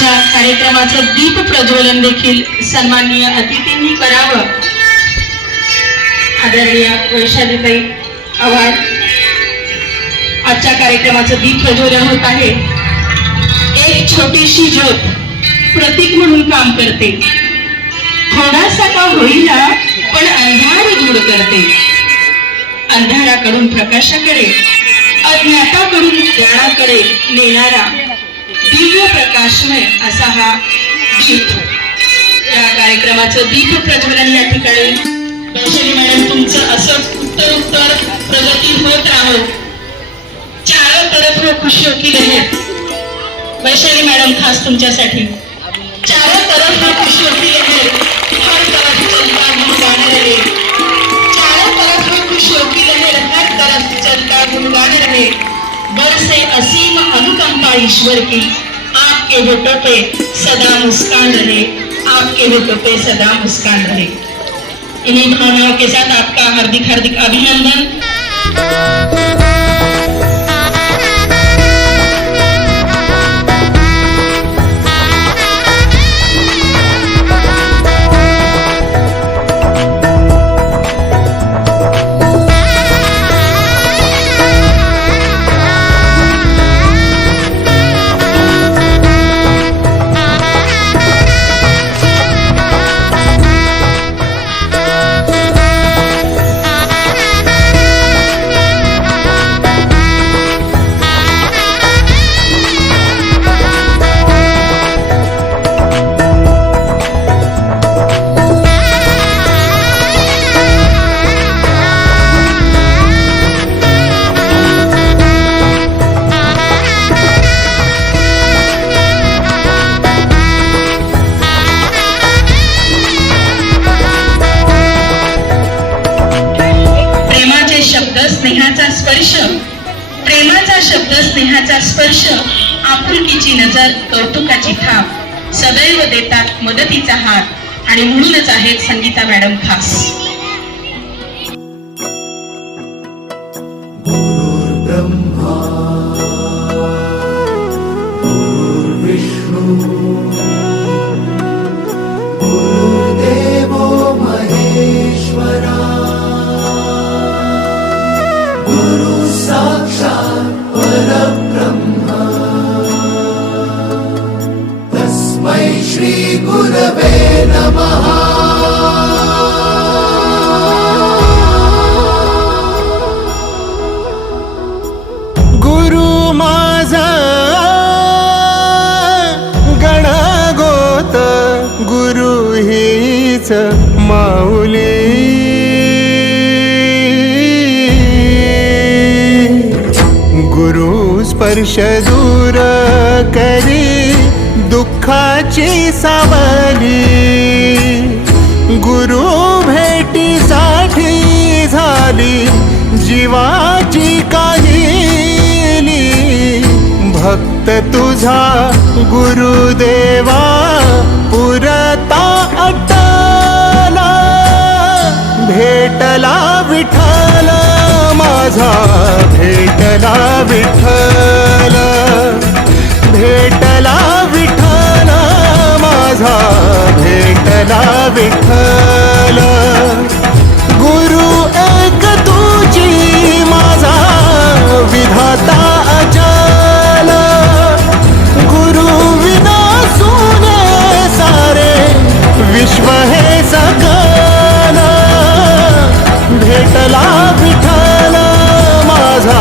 आजच्या कार्यक्रमाचं दीप प्रज्वलन देखील सन्माननीय अतिथींनी करावं. आदरणीय वैशालीताई आव्हाड, आजच्या कार्यक्रमाचं दीप प्रज्वलन होत आहे. एक छोटीशी ज्योत प्रतीक म्हणून काम करते, थोडासा का होईना पण अंधार दूर करते. अंधाराकडून प्रकाशाकडे, अज्ञाताकडून ज्ञानाकडे नेणारा दिव्य प्रकाशमय असा हा दीप. या कार्यक्रमाचं दीप प्रज्वलन या ठिकाणी वैशाली मॅडम तुमचं असंच उत्तर प्रगती होत राहो. चारों तरफ हो खुशियों की लहर. वैशाली मॅडम खास तुमच्यासाठी. चारों तरफ हो खुशियों की लहर, हर तरफ चलता गुनगान रहे. चारों तरफ हो खुशियों की लहर, हर तरफ चलता गुनगान रहे. बरसे असीम अनुकंपा ईश्वर की, आपके होठों पे सदा मुस्कान रहे. आपके होठों पे सदा मुस्कान रहे. इन्हीं भावनाओं के साथ आपका हार्दिक हार्दिक अभिनंदन. स्नेहाचा स्पर्श, प्रेमाचा शब्द, स्नेहाचा स्पर्श, आपुलकीची नजर, कौतुकाची थाप, सदैव देतात मदतीचा हात. आणि म्हणूनच आहेत संगीता मॅडम खास. ब्रह्मा विष्णू गुरुदेवो महेश्वरा, साक्षात् परब्रह्म, तस्मै श्री गुरवे नमः. गुरु माझा गणगोत, गुरु हीच माऊली. गुरु स्पर्श दूर करी दुःखाची सावली. गुरु भेटीसाठी झाली जीवाची काहिली. भक्त तुझा गुरुदेवा पुरता अटला. भेटला विठ्ठल माझा, भेटला विठ्ठल, भेटला विठ्ठल माझा, भेटला विठ्ठल. गुरु एक तुझी माझा विधाता अचल. गुरु विना सुने सारे विश्व हे सकल. भेटला विठ्ठल माझा,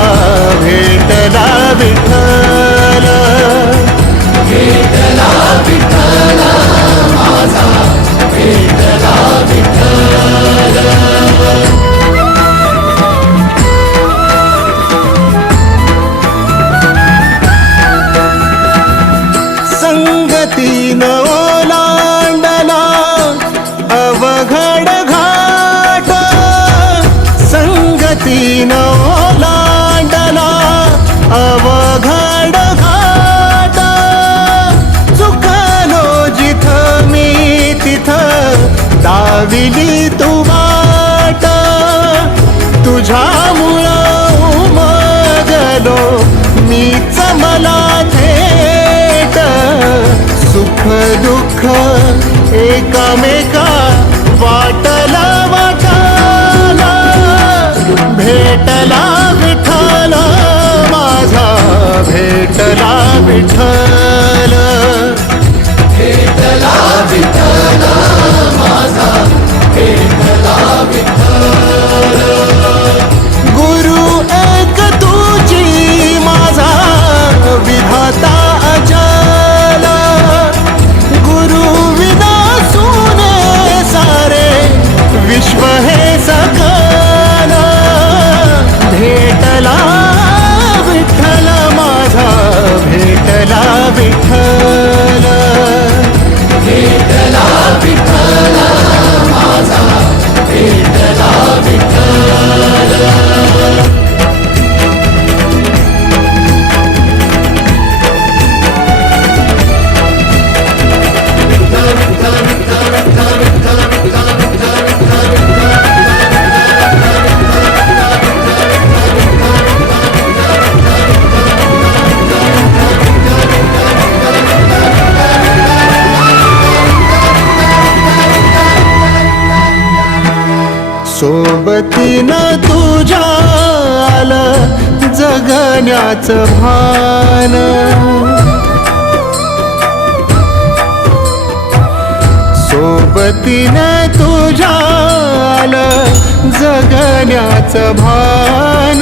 सुख दुःख एकामेका वाटला वाटाला भेटला विठ्ठल माझा भेटला विठ्ठल भेटला विठ्ठल माझा भेटला विठ्ठल गुरु एक तुझी माझा विधाता अचल गुरु विना सुने सारे विश्व हे सकल भेटला विठ्ठल माझा भेटला विठ्ठल भेटला विठ्ठल माझा भेटला विठ्ठल सोबतीनं तुझ्या आलं जगण्याचं भान सोबतीनं तुझ्या आलं जगण्याचं भान